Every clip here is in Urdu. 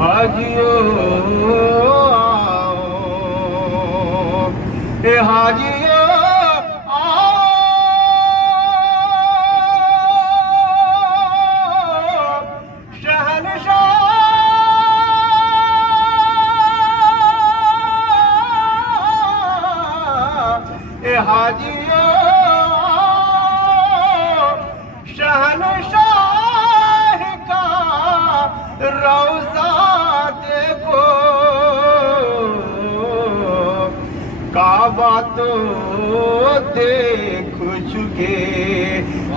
حاجیوں آؤ، اے حاجیوں آؤ، شہنشاہ اے حاجیوں شہنشاہ کا روضہ دیکھو، کعبہ تو دیکھ چکے،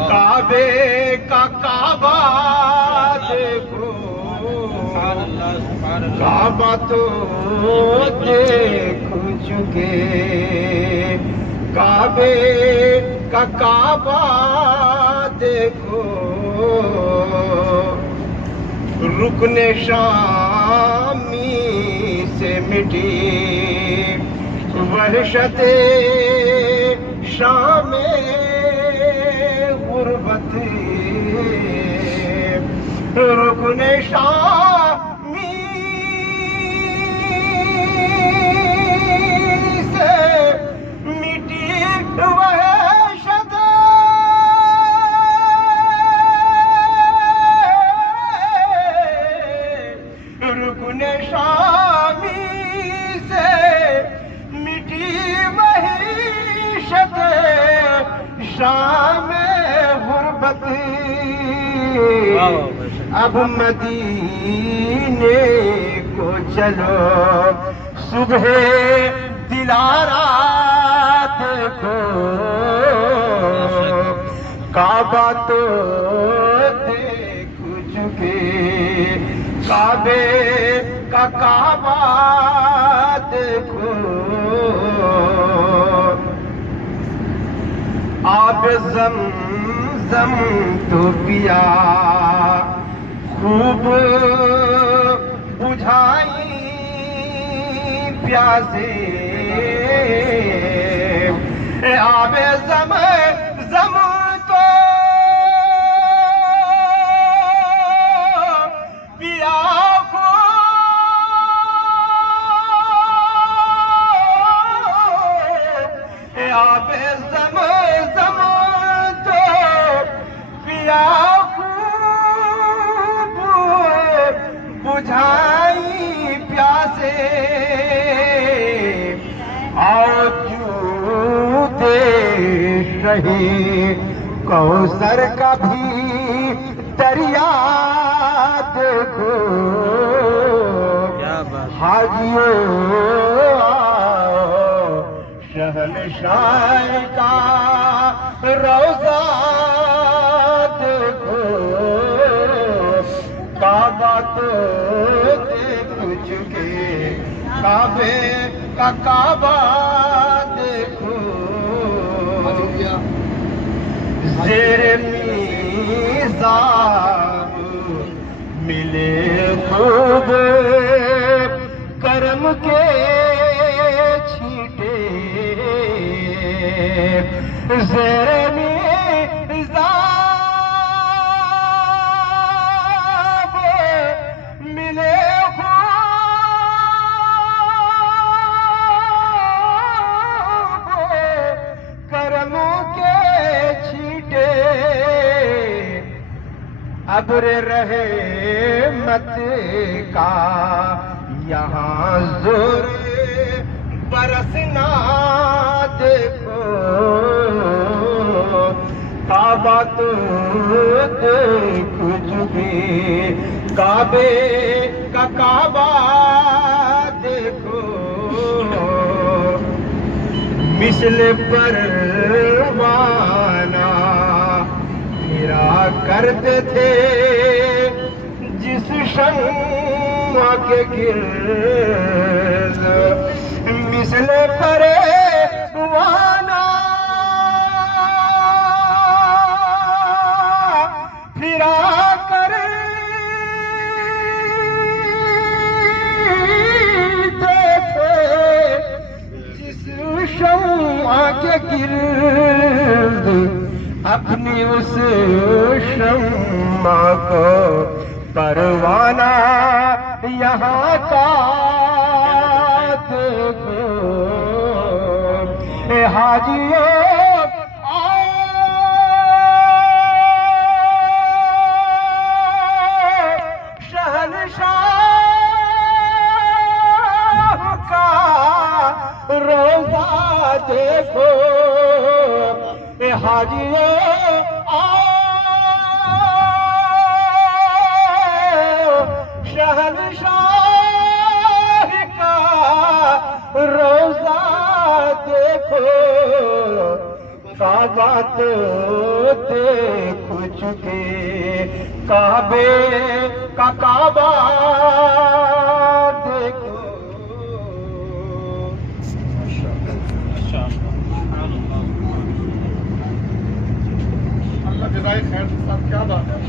کعبے کا کعبہ دیکھو، کعبہ تو دیکھ چکے، کعبے کا کعبہ دیکھو، رکن شامی سے مٹی وحشت شام غربت، رکن شامی سے مٹی وحشت رکن شامی سے مٹی وحشت شام غربت، اب مدینے کو چلو، صبح دلارا دیکھو، کعبہ تو دیکھ چکے، کعبے کا کعبہ دیکھو، آب زمزم تو پیا خوب بجھائی پیاسے، آب زمزم تو پیا آب زمزم تو پیا خوب بجھائی پیاسے، آؤ جوتے رہی کوثر کا بھی دریا دیکھو، حاجیوں شہنشاہ کا روضہ دیکھو، کعبہ تو دیکھ چکے، کعبے کا کعبہ دیکھو، زیر میزاب ملے خوب کرم کے چھیٹے، زیر میزاب ملے خوب کرم کے چھیٹے، ابر رحمت کا یہاں زور برسنا دیکھو، کعبہ تو دیکھ چکے، کعبے کا کعبہ دیکھو، مثل پروانہ پھرا کرتے تھے جس شمع کے گرد، مثل پروانہ پھرا کرتے تھے جس شمع کے گرد، اپنی اس شمع کو پروانہ یہاں کا دیکھو اے حاجیوں روزہ دیکھو اے حاجیوں شہنشاہ کا روزہ دیکھو کعبہ تو دیکھ چکے کعبے کا کعبہ دیکھو اللہ جزائے خیر صاحب، کیا بات ہے.